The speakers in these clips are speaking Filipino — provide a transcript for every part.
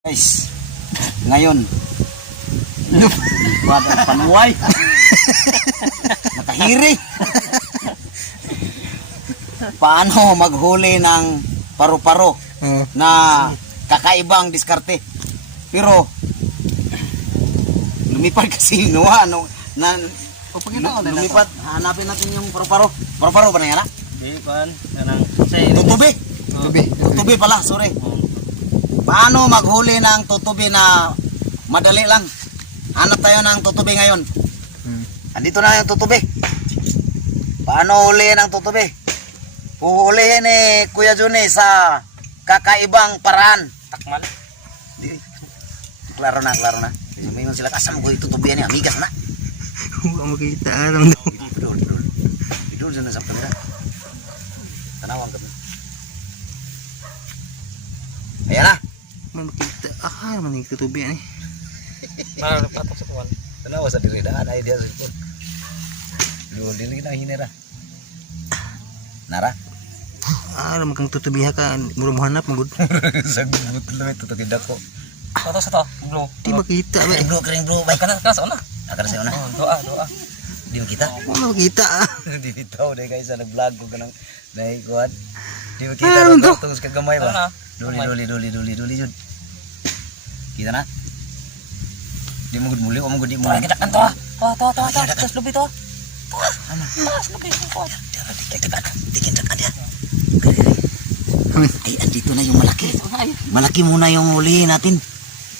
Guys, ngayon, pada panuway, nakahiri. Paano maghuli ng paru-paro na kakaibang diskarte? Pero lumipad kasi nuha lumipad, hanapin natin yung paru-paro. Paru-paro ba na yan? Di kan, kanang Tutubi. Tutubi pala, sorry. Paano maghuli ng tutubi na madali lang? Hanap tayo ng tutubi ngayon. Andito na yung tutubi. Paano huli ng tutubi? Huhulihin ni Kuya Johnny sa kakaibang paraan. takmal. Klaro na, klaro na. Sabihin sila, kasama ko yung tutubi yan, amigas na. Huwag makita alam daw. Bidul dyan na sa kamera. Tanawang kami. Ayan na. Huwag makita. Naman yung tutubi yan eh. Patok sa tuwan. Tanawa sa diri daan ay dia sa ipon. Dili kita hinera. Nara. Alam kang tutubi ka. Mura mo hanap magod. Sagbut lumit tutukin dako. Patok sa to, bro. Di makita ba. Kering bro, bay. Kana sa una. Akar sa una. Doa. Di mo kita. Huwag makita Di bitaw dai guys sa nag-vlog ko kanang nahi kuan. Di mo kita ro tungos kag gamay ba. Duli jud. Kita na. Di mo gud muli, o mo gud di mo. Kita kan to. Terus lebih to. Mas lebih to. Dikindak dia. Ay, andito na yung malaki. Malaki muna yung hulihin natin.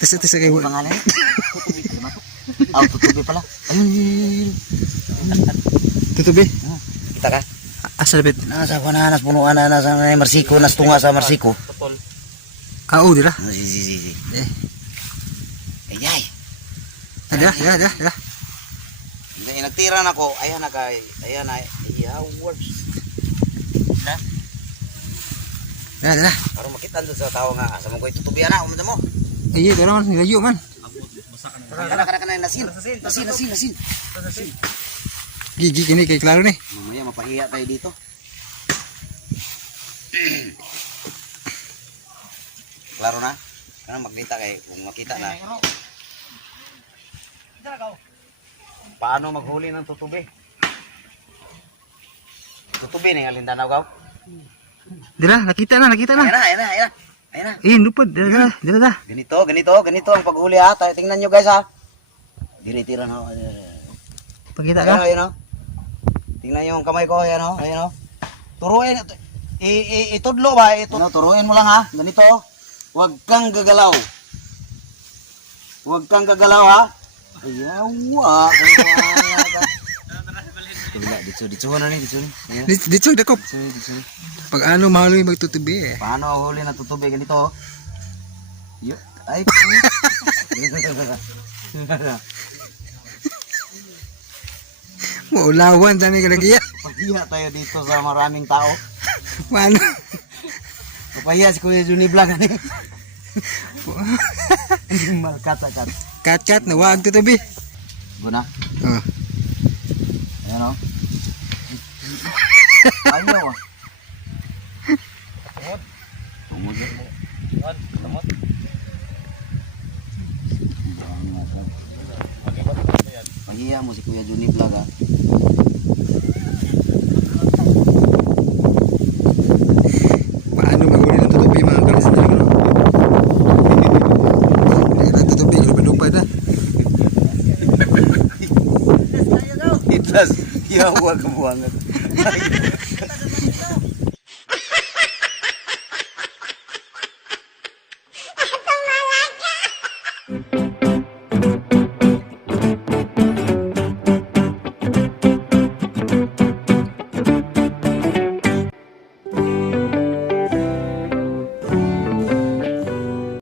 Tes kayo. Pangalan? Tutubi pala. Ayun. Tutubi. Kita ka? Asal bet. Nasa pananas punuan na nasa Marsiko, nastunga sa Marsiko. Betul. Dira. Si. Ay. Ya. Hindi nagtira na ko. Ayan na kay. Ayan na. Words. Dira. Para makita doon sa tao nga. Asa mo ko itutubi na. Umanda mo. Iya, dira man nilayo man. Kana nasin. Gigi kini kay klaro ni. Mamaya mapahiya tayo dito. Klaro na? Kana makita kay kung makita na. Paano maghuli ng tutubi? Tutubi ni Alindanaw gaw? Dira, nakita na. Ayan na. Lupad. Dira. Ganito ang paghuli ha. Tingnan nyo guys ha. Tira na. Pakita ka. Ayan o. Tingnan yung kamay ko. Ayan o. Turuin. Itudlo ba? Turuin mo lang ha. Ganito. Huwag kang gagalaw ha. Ayawa. Dito na ni. Ayan. Dito dakop. Dito. Pag ano mahalo yung magtutubi eh. Paano huli na tutubi ganito? Ay. Wow, lawan tani ka lagi. Pahiya tayo dito sa maraming tao. Paano? Pahiya si Kuya Johnny Vlog ani. Malkata-kat. Kat na wag tutubi. Guna. Oh. Ayan o. Ayaw ah. Tumod. Temot. Pahiya mo si Kuya Johnny Vlog ha. Paano maghuli ng tutubi mga kalisan na ano? Ang tutubi, lupad-lupad na. Itlas. Yawa kabuangan.